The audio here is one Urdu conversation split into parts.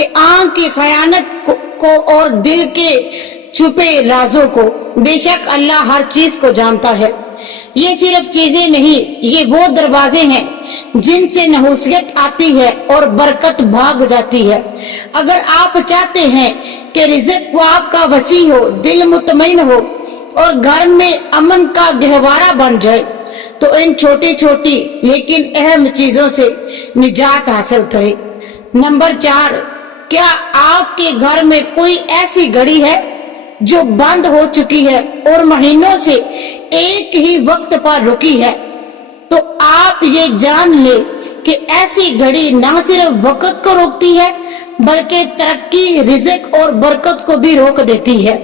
کہ آنکھ کی خیانت کو اور دل کے چھپے رازوں کو۔ بے شک اللہ ہر چیز کو جانتا ہے۔ یہ صرف چیزیں نہیں، یہ وہ دروازے ہیں جن سے نحوست آتی ہے اور برکت بھاگ جاتی ہے۔ اگر آپ چاہتے ہیں کہ رزق کو آپ کا وسیع ہو، دل مطمئن ہو اور گھر میں امن کا گہوارہ بن جائے تو ان چھوٹی چھوٹی لیکن اہم چیزوں سے نجات حاصل کریں۔ نمبر 4، کیا آپ کے گھر میں کوئی ایسی گھڑی ہے جو بند ہو چکی ہے اور مہینوں سے ایک ہی وقت پر رکی ہے؟ تو آپ یہ جان لیں کہ ایسی گھڑی نہ صرف وقت کو روکتی ہے بلکہ ترقی، رزق اور برکت کو بھی روک دیتی ہے۔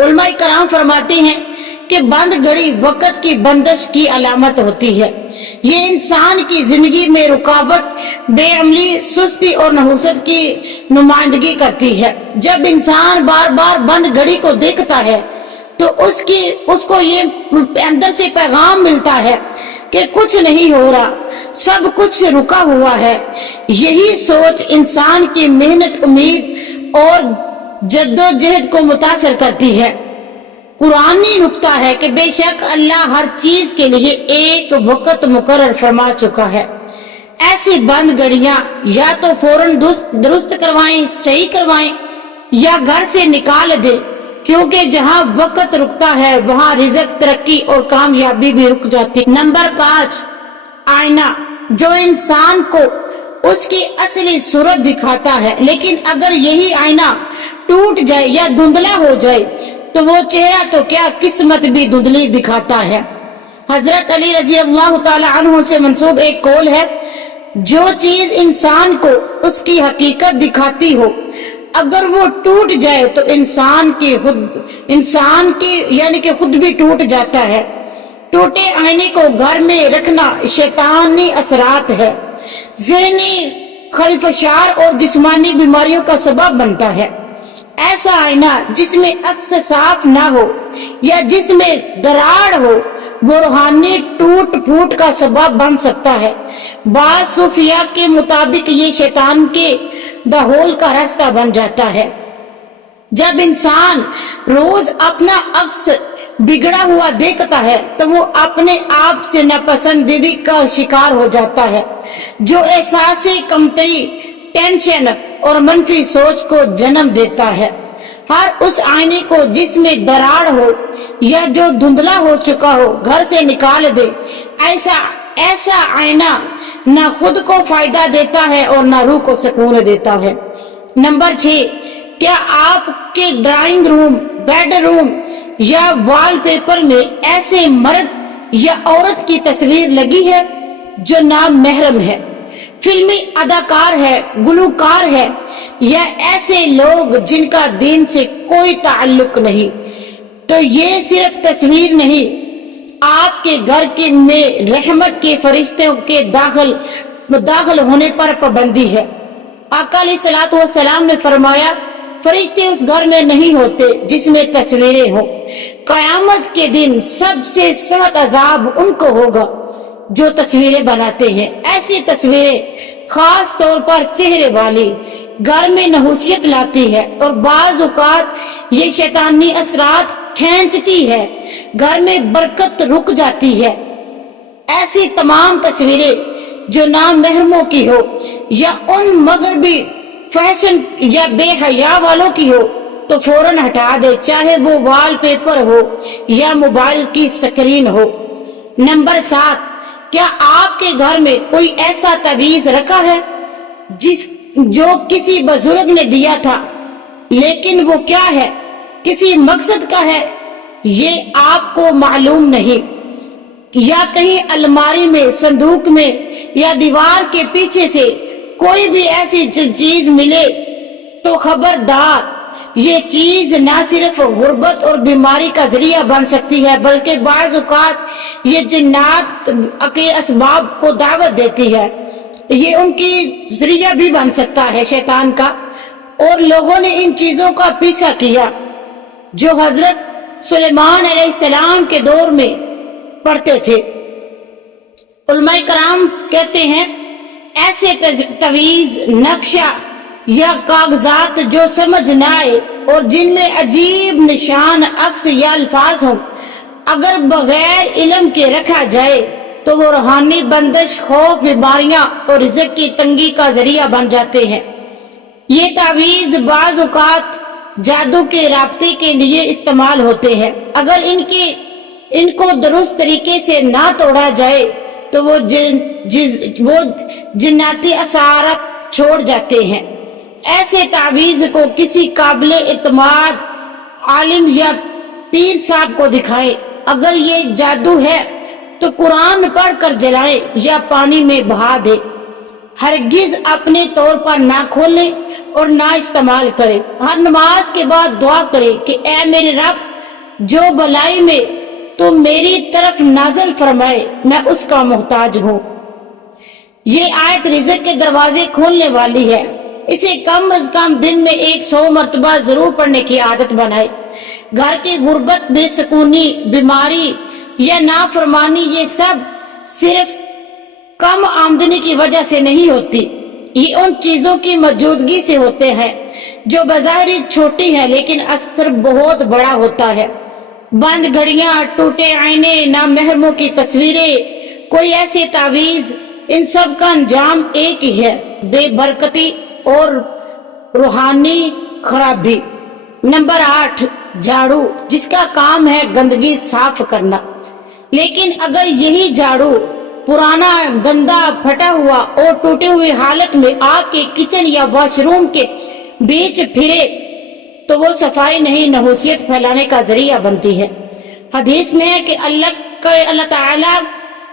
علماء کرام فرماتے ہیں کہ بند گھڑی وقت کی بندش کی علامت ہوتی ہے۔ یہ انسان کی زندگی میں رکاوٹ، بے عملی، سستی اور نحوست کی نمائندگی کرتی ہے۔ جب انسان بار بار بند گھڑی کو دیکھتا ہے تو اس کو یہ اندر سے پیغام ملتا ہے کہ کچھ نہیں ہو رہا، سب کچھ رکا ہوا ہے۔ یہی سوچ انسان کی محنت، امید اور جدوجہد کو متاثر کرتی ہے۔ قرآنی نکتہ ہے کہ بے شک اللہ ہر چیز کے لیے ایک وقت مقرر فرما چکا ہے۔ ایسی بند گھڑیاں یا تو فوراً درست کروائیں، صحیح کروائیں یا گھر سے نکال دیں، کیونکہ جہاں وقت رکتا ہے وہاں رزق، ترقی اور کامیابی بھی رک جاتی۔ نمبر 5، آئینہ، جو انسان کو اس کی اصلی صورت دکھاتا ہے، لیکن اگر یہی آئینہ ٹوٹ جائے یا دھندلا ہو جائے تو وہ چہرہ تو کیا قسمت بھی دھندلی دکھاتا ہے۔ حضرت علی رضی اللہ تعالی عنہ سے منسوب ایک قول ہے، جو چیز انسان کو اس کی حقیقت دکھاتی ہو اگر وہ ٹوٹ جائے تو انسان کی یعنی کہ خود بھی ٹوٹ جاتا ہے۔ ٹوٹے آئینے کو گھر میں رکھنا شیطانی اثرات ہے، ذہنی خلفشار اور جسمانی بیماریوں کا سبب بنتا ہے۔ ایسا آئینہ جس میں عکس صاف نہ ہو یا جس میں دراڑ ہو وہ روحانی ٹوٹ پھوٹ کا سبب بن سکتا ہے۔ بعض صوفیاء کے مطابق یہ شیطان کے دہول کا راستہ بن جاتا ہے۔ جب انسان روز اپنا عکس بگڑا ہوا دیکھتا ہے تو وہ اپنے آپ سے ناپسندیدگی کا شکار ہو جاتا ہے، جو احساس کمتری، ٹینشن اور منفی سوچ کو جنم دیتا ہے۔ ہر اس آئینے کو جس میں دراڑ ہو یا جو دھندلا ہو چکا ہو گھر سے نکال دے۔ ایسا آئینہ نہ خود کو فائدہ دیتا ہے اور نہ روح کو سکون دیتا ہے۔ نمبر 6، کیا آپ کے ڈرائنگ روم، بیڈ روم یا وال پیپر میں ایسے مرد یا عورت کی تصویر لگی ہے جو نام محرم ہے، فلمی اداکار ہے، گلوکار ہے یا ایسے لوگ جن کا دین سے کوئی تعلق نہیں؟ تو یہ صرف تصویر نہیں، آپ کے گھر میں رحمت کے فرشتوں کے داخل ہونے پر پابندی ہے۔ آقا علیہ الصلوۃ والسلام نے فرمایا، فرشتے اس گھر میں نہیں ہوتے جس میں تصویریں ہوں۔ قیامت کے دن سب سے سخت عذاب ان کو ہوگا جو تصویریں بناتے ہیں۔ ایسی تصویریں خاص طور پر چہرے والی گھر میں نحوست لاتی ہے اور بعض اوقات یہ شیطانی اثرات کھینچتی ہے، گھر میں برکت رک جاتی ہے۔ ایسی تمام تصویریں جو نام محرموں کی ہو یا ان مغربی فیشن یا بے حیا والوں کی ہو تو فوراً ہٹا دے، چاہے وہ وال پیپر ہو یا موبائل کی سکرین ہو۔ نمبر 7، کیا آپ کے گھر میں کوئی ایسا تعویذ رکھا ہے جو کسی بزرگ نے دیا تھا لیکن وہ کیا ہے، کسی مقصد کا ہے، یہ آپ کو معلوم نہیں، یا کہیں الماری میں، صندوق میں یا دیوار کے پیچھے سے کوئی بھی ایسی چیز ملے تو خبردار، یہ چیز نہ صرف غربت اور بیماری کا ذریعہ بن سکتی ہے بلکہ بعض اوقات یہ جنات کے اسباب کو دعوت دیتی ہے، یہ ان کی ذریعہ بھی بن سکتا ہے شیطان کا۔ اور لوگوں نے ان چیزوں کا پیچھا کیا جو حضرت سلیمان علیہ السلام کے دور میں پڑھتے تھے۔ علماء کرام کہتے ہیں ایسے تعویذ، نقشہ یا کاغذات جو سمجھ نہ آئے اور جن میں عجیب نشان عکس یا الفاظ ہوں، اگر بغیر علم کے رکھا جائے تو وہ روحانی بندش، خوف، بیماریاں اور رزق کی تنگی کا ذریعہ بن جاتے ہیں۔ یہ تعویذ بعض اوقات جادو کے رابطے کے لیے استعمال ہوتے ہیں۔ اگر ان کو درست طریقے سے نہ توڑا جائے تو وہ جناتی اثرات چھوڑ جاتے ہیں۔ ایسے تعویذ کو کسی قابل اعتماد عالم یا پیر صاحب کو دکھائیں۔ اگر یہ جادو ہے تو قرآن پڑھ کر جلائیں یا پانی میں بہا دیں۔ ہرگز اپنے طور پر نہ کھولیں اور نہ استعمال کریں۔ ہر نماز کے بعد دعا کریں کہ اے میرے رب، جو بلائی میں تو میری طرف نازل فرمائے، میں اس کا محتاج ہوں۔ یہ آیت رزق کے دروازے کھولنے والی ہے۔ اسے کم از کم دن میں 100 مرتبہ ضرور پڑھنے کی عادت بنائے۔ گھر کی غربت، بے سکونی، بیماری یا نافرمانی، یہ سب صرف کم آمدنی کی وجہ سے نہیں ہوتی، یہ ان چیزوں کی موجودگی سے ہوتے ہیں جو بظاہر چھوٹی ہے لیکن اثر بہت بڑا ہوتا ہے۔ بند گھڑیاں، ٹوٹے آئینے، نامحرموں کی تصویریں، کوئی ایسے تعویذ، ان سب کا انجام ایک ہی ہے، بے برکتی اور روحانی خرابی۔ نمبر 8، جھاڑو، جس کا کام ہے گندگی صاف کرنا۔ لیکن اگر یہی جھاڑو پرانا، گندا، پھٹا ہوا اور ٹوٹے ہوئے حالت میں آپ کے کچن یا واش روم کے بیچ پھرے تو وہ صفائی نہیں، نحوست پھیلانے کا ذریعہ بنتی ہے۔ حدیث میں ہے کہ اللہ تعالیٰ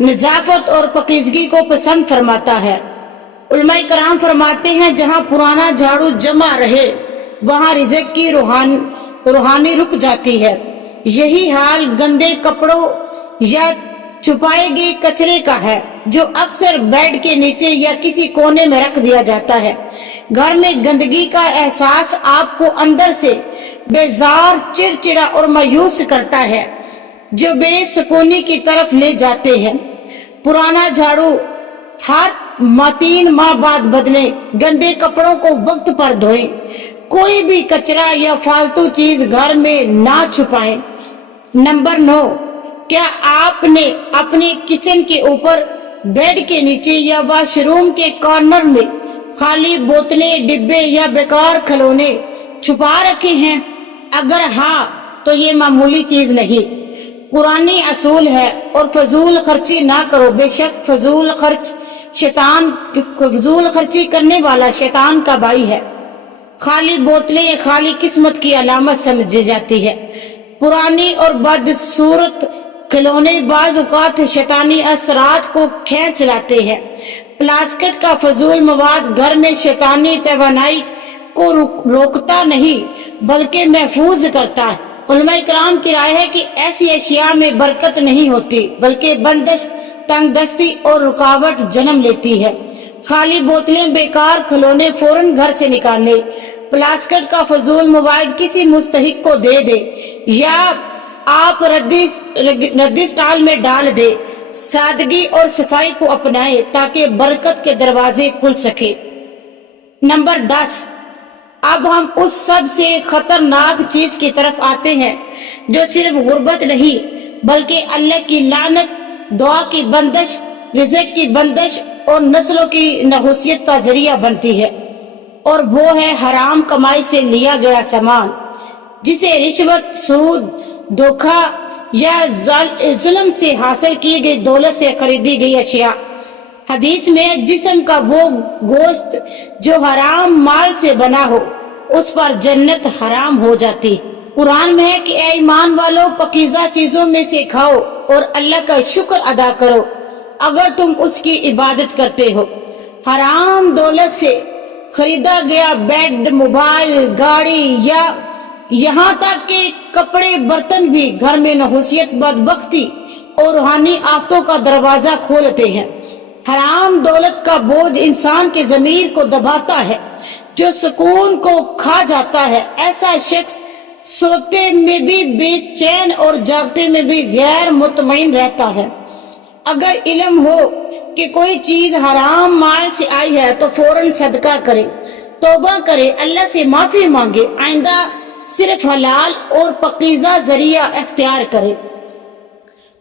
نظافت اور پاکیزگی کو پسند فرماتا ہے۔ علماء کرام فرماتے ہیں جہاں پرانا جھاڑو جمع رہے وہاں رزق کی روحانی رک جاتی ہے۔ یہی حال گندے کپڑوں یا چھپائے گئے کچرے کا ہے جو اکثر بیڈ کے نیچے یا کسی کونے میں رکھ دیا جاتا ہے۔ گھر میں گندگی کا احساس آپ کو اندر سے بیزار، چڑچڑا اور مایوس کرتا ہے، جو بے سکونی کی طرف لے جاتے ہیں۔ پرانا جھاڑو ہر 3 ماہ بعد بدلیں۔ گندے کپڑوں کو وقت پر دھوئیں۔ کوئی بھی کچرا یا فالتو چیز گھر میں نہ چھپائیں۔ نمبر 9، کیا آپ نے اپنے کچن کے اوپر، بیڈ کے نیچے یا واش روم کے کارنر میں خالی بوتلیں، ڈبے یا بیکار کھلونے چھپا رکھے ہیں؟ اگر ہاں تو یہ معمولی چیز نہیں، قرآنی اصول ہے۔ اور فضول خرچی نہ کرو، بے شک فضول خرچی کرنے والا شیطان کا بھائی ہے۔ خالی بوتلیں خالی قسمت کی علامت سمجھی جاتی ہے۔ پرانی اور بدصورت کھلونے بعض اوقات شیطانی اثرات کو کھینچ لاتے ہیں۔ پلاسٹک کا فضول مواد گھر میں شیطانی توانائی کو روکتا نہیں بلکہ محفوظ کرتا ہے۔ علماء کرام کی رائے ہے کہ ایسی اشیاء میں برکت نہیں ہوتی بلکہ بندش، تنگ دستی اور رکاوٹ جنم لیتی ہے۔ خالی بوتلیں، بیکار کھلونے فوراً گھر سے نکالیں۔ پلاسٹک کا فضول مواد کسی مستحق کو دے دے یا آپ ردی سٹال میں ڈال دے۔ سادگی اور صفائی کو اپنائیں تاکہ برکت کے دروازے کھل سکے۔ نمبر 10، اب ہم اس سب سے خطرناک چیز کی طرف آتے ہیں جو صرف غربت نہیں بلکہ اللہ کی لعنت، دعا کی بندش، رزق کی بندش اور نسلوں کی نحوست کا ذریعہ بنتی ہے، اور وہ ہے حرام کمائی سے لیا گیا سامان، جسے رشوت، سود، دھوکہ یا ظلم سے حاصل کی گئی دولت سے خریدی گئی اشیاء۔ حدیث میں جسم کا وہ گوشت جو حرام مال سے بنا ہو اس پر جنت حرام ہو جاتی۔ قرآن میں ہے کہ اے ایمان والو، پاکیزہ چیزوں میں سے کھاؤ اور اللہ کا شکر ادا کرو اگر تم اس کی عبادت کرتے ہو۔ حرام دولت سے خریدا گیا بیڈ، موبائل، گاڑی یا یہاں تک کہ کپڑے، برتن بھی گھر میں نحوست، بدبختی اور روحانی آفتوں کا دروازہ کھولتے ہیں۔ حرام دولت کا بوجھ انسان کے ضمیر کو دباتا ہے، جو سکون کو کھا جاتا ہے۔ ایسا شخص سوتے میں بھی بے چین اور جاگتے میں بھی غیر مطمئن رہتا ہے۔ اگر علم ہو کہ کوئی چیز حرام مال سے آئی ہے تو فوراً صدقہ کرے توبہ کرے، اللہ سے معافی مانگے، آئندہ صرف حلال اور پاکیزہ ذریعہ اختیار کرے۔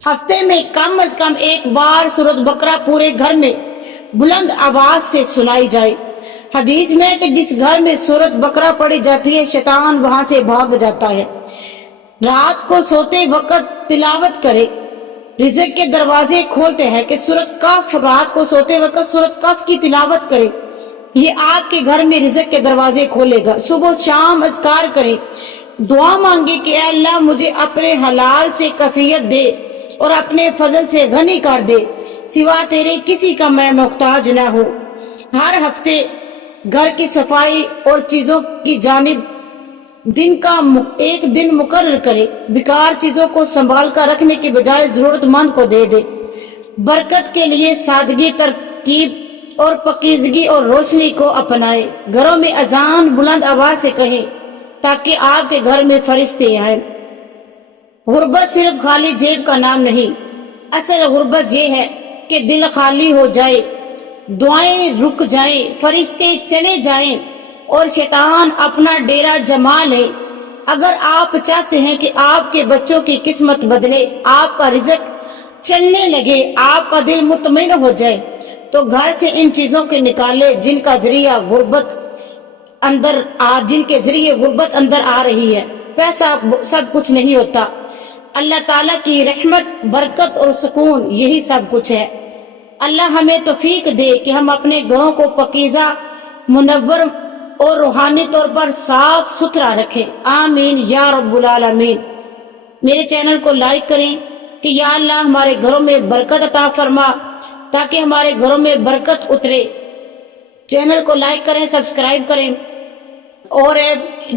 ہفتے میں کم از کم ایک بار سورۃ بقرہ پورے گھر میں بلند آواز سے سنائی جائے۔ حدیث میں ہے کہ جس گھر میں سورۃ بقرہ پڑھی جاتی ہے شیطان وہاں سے بھاگ جاتا ہے۔ رات کو سوتے وقت تلاوت کرے، رزق کے دروازے کھولتے ہیں کہ سورۃ کہف، رات کو سوتے وقت سورۃ کہف کی تلاوت کرے، یہ آپ کے گھر میں رزق کے دروازے کھولے گا۔ صبح شام اذکار کرے، دعا مانگے کہ اے اللہ مجھے اپنے حلال سے کفیت دے اور اپنے فضل سے غنی کر دے، سوا تیرے کسی کا میں محتاج نہ ہو۔ ہر ہفتے گھر کی صفائی اور چیزوں کی جانب ایک دن مقرر کرے، بیکار چیزوں کو سنبھال کر رکھنے کی بجائے ضرورت مند کو دے دے۔ برکت کے لیے سادگی، ترتیب اور پاکیزگی اور روشنی کو اپنائے۔ گھروں میں اذان بلند آواز سے کہیں تاکہ آپ کے گھر میں فرشتے آئیں۔ غربت صرف خالی جیب کا نام نہیں، اصل غربت یہ ہے کہ دل خالی ہو جائے، دعائیں رک جائیں، فرشتے چلے جائیں اور شیطان اپنا ڈیرا جما لے۔ اگر آپ چاہتے ہیں کہ آپ کے بچوں کی قسمت بدلے، آپ کا رزق چلنے لگے، آپ کا دل مطمئن ہو جائے، تو گھر سے ان چیزوں کے نکالے جن کے ذریعے غربت اندر آ رہی ہے۔ پیسہ سب کچھ نہیں ہوتا، اللہ تعالیٰ کی رحمت، برکت اور سکون یہی سب کچھ ہے۔ اللہ ہمیں توفیق دے کہ ہم اپنے گھروں کو پاکیزہ، منور اور روحانی طور پر صاف ستھرا رکھیں، آمین یا رب العالمین۔ میرے چینل کو لائک کریں کہ یا اللہ ہمارے گھروں میں برکت عطا فرما، تاکہ ہمارے گھروں میں برکت اترے۔ چینل کو لائک کریں، سبسکرائب کریں، اور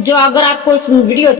جو اگر آپ کو اس ویڈیو